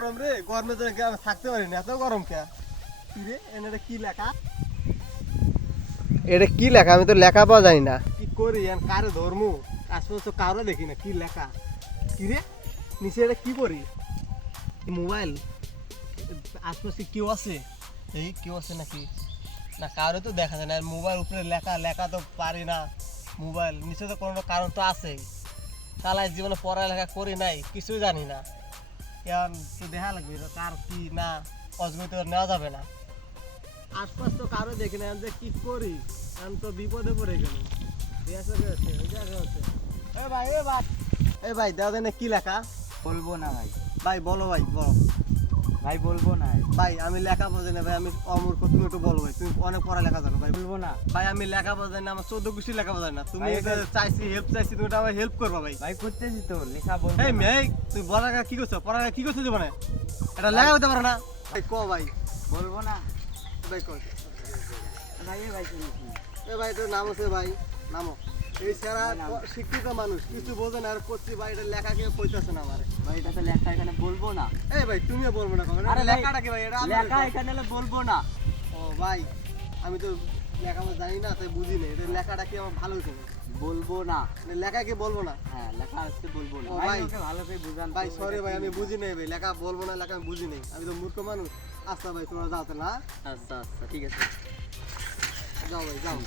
গরম রে, গরমে তো আমি থাকতে পারি না, এত গরম কে রে? এটা কি লেখা? এটা কি লেখা? আমি তো লেখা পাওয়া যায় না, কি করি আর কারে ধর্ম? আশপাশে তো কারো দেখি না, কি লেখা? কি রে নিচে এটা কি করি? মোবাইল আশপাশে কেউ আছে? এই কেউ আছে নাকি? না, কারো তো দেখা যায় না। আর মোবাইল উপরে লেখা, লেখা তো পারি না। মোবাইল নিচে তো কোনো কারণ তো আছেই। তাহলে জীবনে পড়ালেখা করি নাই, কিছুই জানি না। এখন তো দেখা লাগবে কার কি না, অজগর নেওয়া যাবে না। আশপাশ তো কারো দেখি না, যে কি করি? আমি তো বিপদে পড়ে গেল। এ ভাই, এ ভাই, এ ভাই দাদা না কি লেখা? বলবো না ভাই। ভাই বলো, ভাই বলো। ভাই বলবো না। ভাই আমি লেখা বোঝাই না ভাই, আমি অমূর্খ, তুমি একটু বলো ভাই, তুমি অনেক পড়ালেখা জানো ভাই। বলবো না ভাই আমি লেখা বোঝাই না, আমার 14 গোষ্ঠী লেখা বোঝাই না। তুমি ভাই, এটা চাইছি, হেল্প চাইছি, তুমি এটা আমার হেল্প করবা ভাই। ভাই করতেছি তো, লেখা বলবো এই না। মেয়ে, তুমি পড়ালেখা কি করছো? পড়ালেখা কি করছো জীবনে? এটা লেখা হতে পারে না ভাই, ক ভাই। বলবো না ভাই কর। ভাই। এ ভাই শুনেছি। এ ভাই তোর নাম আছে ভাই, নামো। এই সারা শিক্ষিত মানুষ কিছু বোঝে না, আর করছি ভাই এটা লেখা কেউ কইতাছে না আমারে। ভাই এটা তো লেখা, এখানে বলবো না। এই ভাই তুমিও বলবো না কখনো, আরে ভাই, লেখাটা কি ভাই? এটা আমার লেখা এখানে হলে বলবো না। ও ভাই, আমি তো লেখা জানি না, তাই বুঝি না এটা লেখাটা কি আমার ভালো হয়েছে। বলবো না। লেখা কি বলবো না? হ্যাঁ, লেখা আজকে বলবো না। ও ভাই ভাই, ওকে ভালো করে বুঝান। ভাই সরি ভাই, আমি বুঝি নাই ভাই, লেখা বলবো না, লেখা আমি বুঝি নাই, আমি তো মূর্খ মানুষ। আচ্ছা ভাই তোমরা যাও তো না, আচ্ছা আচ্ছা, ঠিক আছে। যাও ভাই যাও।